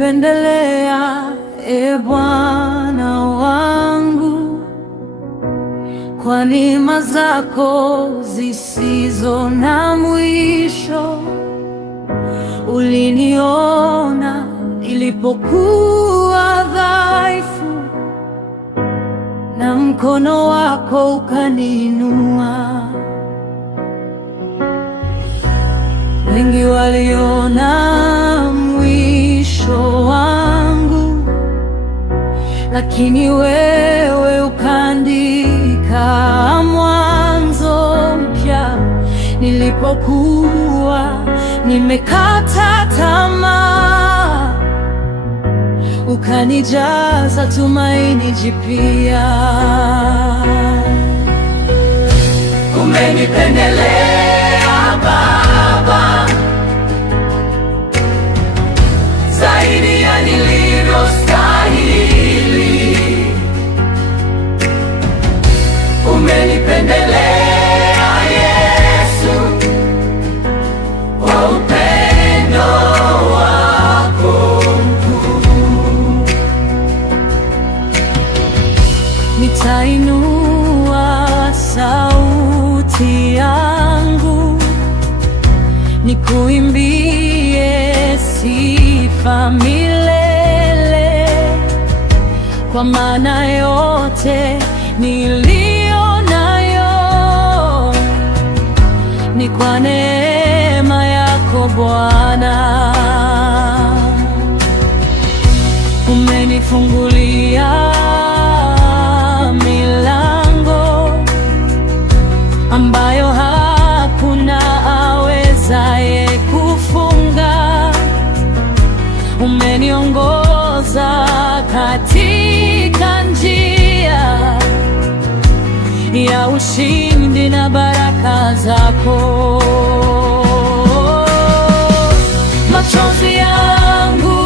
Umenipendelea, e Bwana wangu, kwa neema zako zisizo na mwisho. Uliniona nilipokuwa dhaifu, na mkono wako ukaniinua. Wengi waliona mwisho wangu, lakini wewe ukaandika mwanzo mpya. Nilipokuwa nimekata tamaa, ukanijaza tumaini jipya. Umenipendelea Baba, zaidi ya nilivyostahili. Umenipendelea Yesu, kwa upendo wako mkuu. Nitainua sauti yangu nikuimbie sifa milele, kwa maana yote niliyo nayo ni kwa neema yako Bwana. Umenifungulia milango ambayo hakuna awezaye kufunga. Umeniongoza katika njia ya ushindi na baraka zako. Machozi yangu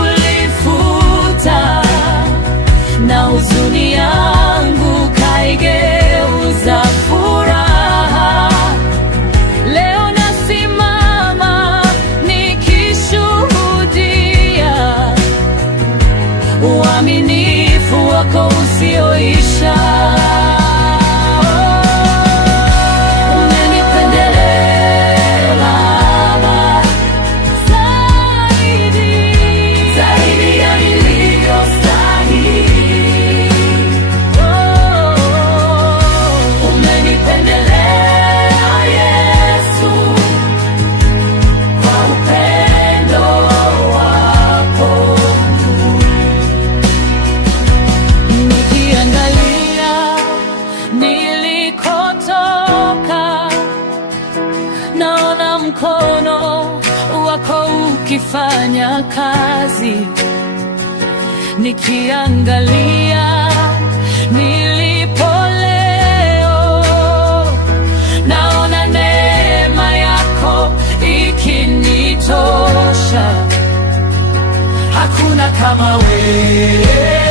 ulifuta, na huzuni yangu kaigeuza furaha. Leo nasimama nikishuhudia uaminifu wako usioisha. Naona mkono wako ukifanya kazi, nikiangalia nilipo leo, naona neema yako ikinitosha. Hakuna kama wewe.